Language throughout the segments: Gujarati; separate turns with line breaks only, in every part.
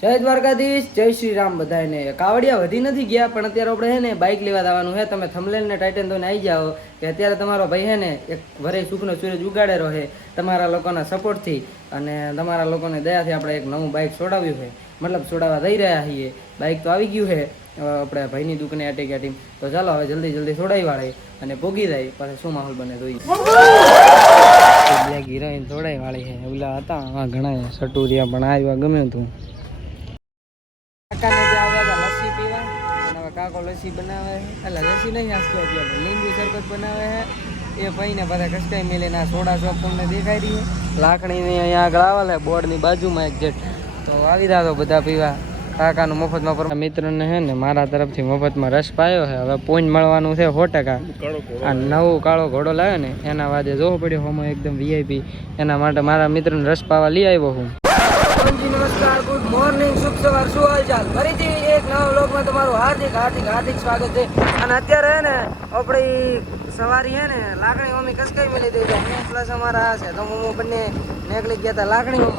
જય દ્વારકાધીશ, જય શ્રી રામ બધાને કાવડિયા વધી નથી ગયા, પણ અત્યારે આપણે હે ને બાઇક લેવા જવાનું છે તમે થમલેન ને ટાઇટન તો આવી જાઓ, કે અત્યારે તમારો ભાઈ હે ને એક વરે સુખનો સૂરજ ઉગાડેલો છે તમારા લોકોના સપોર્ટથી અને તમારા લોકોને દયાથી આપણે એક નવું બાઇક છોડાવ્યું છે મતલબ છોડાવવા જઈ રહ્યા છીએ. બાઇક તો આવી ગયું છે આપણે ભાઈની દુકાને અટેક ટીમ તો ચાલો હવે જલ્દી જલ્દી છોડાવી વાળે અને ભોગી જાય, પછી શું માહોલ બને જોઈએ. બ્લેક હિરોઈન છોડાવી વાળી છે ઓલા હતા ઘણા સટુરિયા પણ આવ્યા ગમે તું કાકાને ત્યાં આવ્યા હતા લસ્સી પીવા અને હવે કાકો લસ્સી બનાવે છે. એટલે લસ્સી નહીં આસતો અત્યારે. લીંબુ શરબત બનાવે છે. એ ભાઈને બધા કસ્ટાઈ મિલીને આ સોડા શોપ તમને દેખાઈ રહી છે લાકડીની અહીંયા આગળ આવે છે, બોર્ડની બાજુમાં એક જેટ તો આવી જાતો બધા પીવા. કાકાનું મફતમાં પર મિત્રને છે ને મારા તરફથી મફતમાં રસ પાયો છે. હવે પોઈન્ટ મળવાનું છે સો ટકા. આ નવો કાળો ઘોડો લાવ્યો ને, એના વાદે જોવો પડ્યો. હોમો એકદમ વીઆઈપી એના માટે મારા મિત્રને રસ પાવા લઈ આવ્યો હું. નમસ્કાર ગુડ મોર્નિંગ શુભ સવાર, શું હાલચાલ? ફરીથી એક નવા વ્લોગમાં તમારું હાર્દિક હાર્દિક હાર્દિક સ્વાગત છે. અને અત્યારે હે ને, આપણી સવારી હે ને લાકડી મમ્મી કસકાઈ મેલી દઈ હું પ્લસ અમારા આ છે. તો હું બંને નીકળી ગયા હતા લાકડીમાં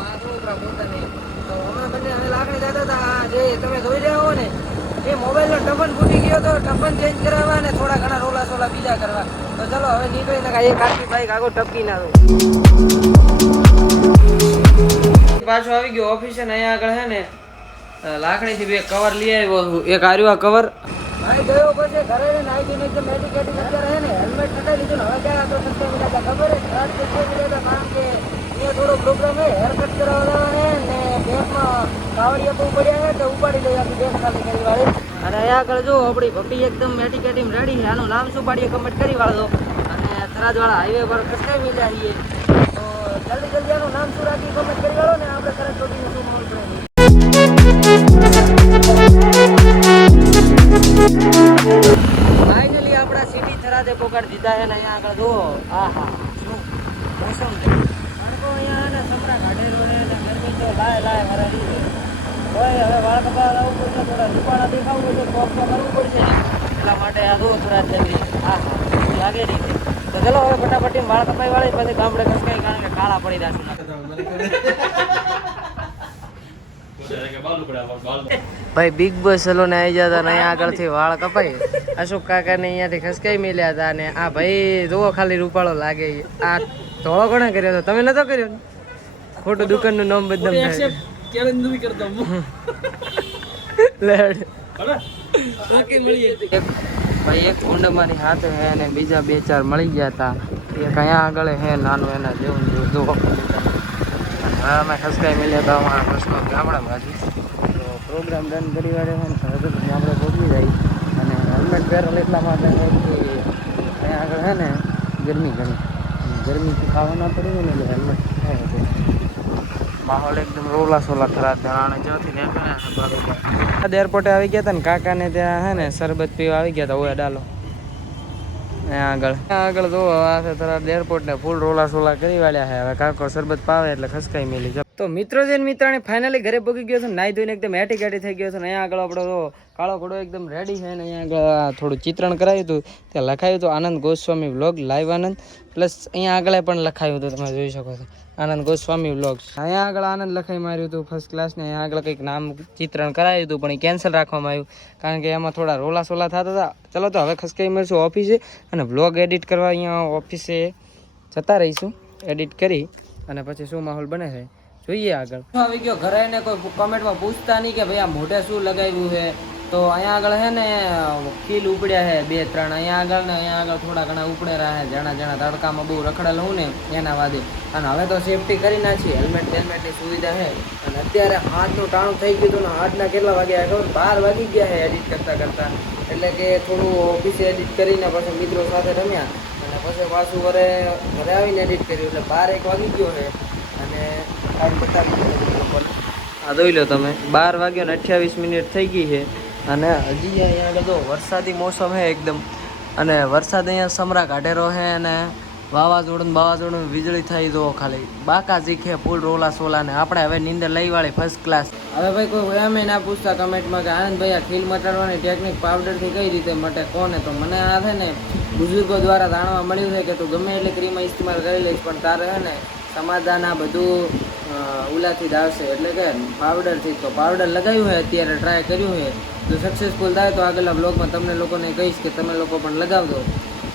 નહીં. તો અમે બંને અમે લાકડી જતા હતા જે તમે જોઈ રહ્યા હો ને, એ મોબાઈલનો ટપન ફૂટી ગયો તો ટપન ચેન્જ કરાવવા ને થોડા ઘણા રોલા સોલા બીજા કરવા. તો ચલો, હવે નીકળી નાખા એક આખી બાઈક આગળ ટપકી ના દો પાછો આવી ગયો ઓફિસે ને અહીંયા આગળ હે ને લાકડી થી બે કવર લઈ આવ્યો છું. એક આર્યો આ કવર ભાઈ, ગયો પછી ઘરે ને એકદમ મેડિકેટિંગ અત્યારે હે ને હેલ્મેટ કટાઈ લીધું હવે ક્યાં તો સસ્તા મિલા ખબર હે ઘર કારણ કે અહીંયા થોડો પ્રોગ્રામ હે હેર હે ને, બેગમાં કાવડિયા બહુ પડ્યા હે, તો ઉપાડી લઈ આપી ખાલી અને અહીંયા આગળ જો, આપણી ભપી એકદમ મેડિકેટિંગ રેડી આનું નામ શું પાડીએ કમેન્ટ કરી વાળો અને થરાદવાળા હાઈવે પર કસકાઈ મિલ્યા જલ્દી જલ્દી આનું નામ શું રાખી કમેન્ટ કરી ને આપણે ખરેખર ચોટીને શું કરે ફાઇનલી આપણા સિટી થરાદે પોકાર દીધા છે ને અહીંયા આગળ જુઓ. આહા. શું? મોસમ છે. તડકો અહીંયા છે ને સમરા કાઢેલો છે ને ગરમી તો લાય લાય ભરાઈ છે. ભાઈ હવે વાળ કપા લાવવું પડશે થોડા રૂપાળા દેખાવું પડશે કોક તો કરવું પડશે. એટલા માટે આ જુઓ થોડા જલ્દી આહા. લાગે નહીં તો ચલો હવે ફટાફટી વાળ કપાઈ વાળી પછી ગામડે કસકાઈ કારણ કે કાળા પડી જશે ભાઈ બિગ બોસ સલૂન આવી જતા ને અહીંયા આગળથી વાળ કપાઈ. અશોક કાકા ને અહીંયાથી ખસકાઈ મેલ્યા હતા અને આ ભાઈ જુઓ ખાલી રૂપાળો લાગે. આ ધોળો કોણે કર્યો હતો? તમે નતો કર્યો ને? ખોટું દુકાનનું નામ બદનામ થાય. લેડ. એક ભાઈ, એક ઊંડ મારી હાથે હે અને બીજા બે ચાર મળી ગયા હતા એ કયા આગળ હે, નાનું એના જેવું જેવું. જુઓ અમે ખસકાઈ મળ્યા હતા અમારા પ્રશ્નો ગામડામાંથી તો પ્રોગ્રામ ડન કરી વાળે છે ને હવે ગામડે પહોંચી જાય. અને હેલ્મેટ પહેરેલ એટલા માટે કે અહીંયા આગળ છે ને ગરમી ગરમી ગરમીથી ખાવા ના પડ્યું ને એટલે હેલ્મેટ માહોલ એકદમ રોલા સોલા ખરાબ અને જ્યાંથી નીકળ્યા એરપોર્ટે આવી ગયા હતા ને કાકાને ત્યાં હે ને શરબત પીવા આવી ગયા હતા ઓયા ડાલો આગળ. આગળ એરપોર્ટ ને ફૂલ રોલા સોલા કરી વાળ્યા હવે કાકો શરબત પાવે એટલે ખસકાઈ મેલી. તો મિત્રો છે ને મિત્રાણી ફાઇનલી ઘરે પગી ગયો છે નાઈ ધોઈને એકદમ એટી ઘાટી થઈ ગયો છે ને, અહીંયા આગળ આપણો કાળો ઘોડો એકદમ રેડી છે અને અહીંયા આગળ થોડું ચિત્રણ કરાયું હતું, ત્યાં લખાયું હતું Anand Goswami vlog live Anand. Plus અહીંયા આગળ પણ લખાયું હતું, તમે જોઈ શકો છો. આનંદ ગોસ્વામી વ્લોગ અહીંયા આગળ આનંદ લખાઈ માર્યું હતું ફર્સ્ટ ક્લાસને અહીંયા આગળ કંઈક નામ ચિત્રણ કરાયું હતું, પણ એ કેન્સલ રાખવામાં આવ્યું. કારણ કે એમાં થોડા રોલા સોલા થતા હતા. ચલો તો હવે ખસકાઈ મળશું ઓફિસે અને વ્લોગ એડિટ કરવા અહીંયા ઓફિસે જતા રહીશું. એડિટ કરી, અને પછી શું માહોલ બને છે, જોઈએ આગળ. આવી ગયો ઘરે ને કોઈ કોમેન્ટમાં પૂછતા નહીં કે ભાઈ આ મોઢે શું લગાવ્યું છે? તો અહીંયા આગળ છે ને, ખીલ ઉપડ્યા છે બે ત્રણ. અહીંયા આગળ ને અહીંયા આગળ થોડા ઘણા ઉપડેલા છે જણા જણા તડકામાં બહુ રખડેલ હું ને એના વાદે. અને હવે તો સેફટી કરી નાખી. હેલ્મેટ હેલ્મેટની સુવિધા છે અને અત્યારે હાથનું ટાણું થઈ ગયું હતું ને હાથના કેટલા વાગ્યા ખબર? બાર વાગી ગયા છે એડિટ કરતાં કરતાં. એટલે કે થોડું ઓફિસે એડિટ કરીને પછી મિત્રો સાથે રમ્યા. અને પછી પાછું ઘરે ઘરે આવીને એડિટ કર્યું. એટલે બાર એક વાગી ગયો છે અને ટાઈમ બતાવી દીધો આ જોઈ લો તમે. બાર વાગ્યો ને અઠ્યાવીસ મિનિટ થઈ ગઈ છે. અને હજી અહીંયા આગળ તો વરસાદી મોસમ છે એકદમ. અને વરસાદ અહીંયા સમરા કાઢેરો છે અને વાવાઝોડું વાવાઝોડું વીજળી થઈ જવો ખાલી. બાકા શીખે ફૂલ રોલા સોલા ને. આપણે હવે નીંદર લઈ વાળી ફર્સ્ટ ક્લાસ હવે ભાઈ કોઈ એમ ના પૂછતા કમેન્ટમાં કે આનંદભાઈ આ ખીલ મટાડવાની ટેકનિક પાવડરથી કઈ રીતે મટે, કોને? તો મને આ છે ને, બુઝુર્ગો દ્વારા જાણવા મળ્યું છે કે તું ગમે એટલી ક્રીમ ઇસ્તેમાલ કરી લઈશ, પણ તારે છે ને સમાધાન આ બધું ઉલાથી જ એટલે કે પાવડરથી તો પાવડર લગાવ્યું હોય, અત્યારે ટ્રાય કર્યું હોય તો સક્સેસફુલ થાય તો આગળના બ્લોગમાં તમને લોકોને કહીશ કે તમે લોકો પણ લગાવજો.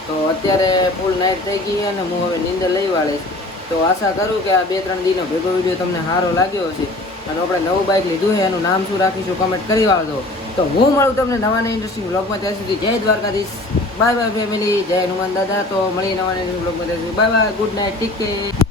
તો અત્યારે ફૂલ નાઇટ થઈ ગઈ અને હું હવે નીંદર લઈ વાળીશ. તો આશા કરું કે આ બે ત્રણ દીનો ભેગો વીડિયો તમને સારો લાગ્યો હશે. અને આપણે નવું બાઇક લીધું છે, એનું નામ શું રાખીશું કમેન્ટ કરી વાળજો. તો હું મળું તમને નવા ને ઇન્ટરેસ્ટિંગ બ્લોગમાં ત્યાં સુધી. જય દ્વારકાધીશ. બાય બાય ફેમિલી જય હનુમાન દાદા. તો મળી નવા ને ઇન્ટરેસ્ટિંગ બ્લોગમાં ત્યાં સુધી. Bye bye good night tick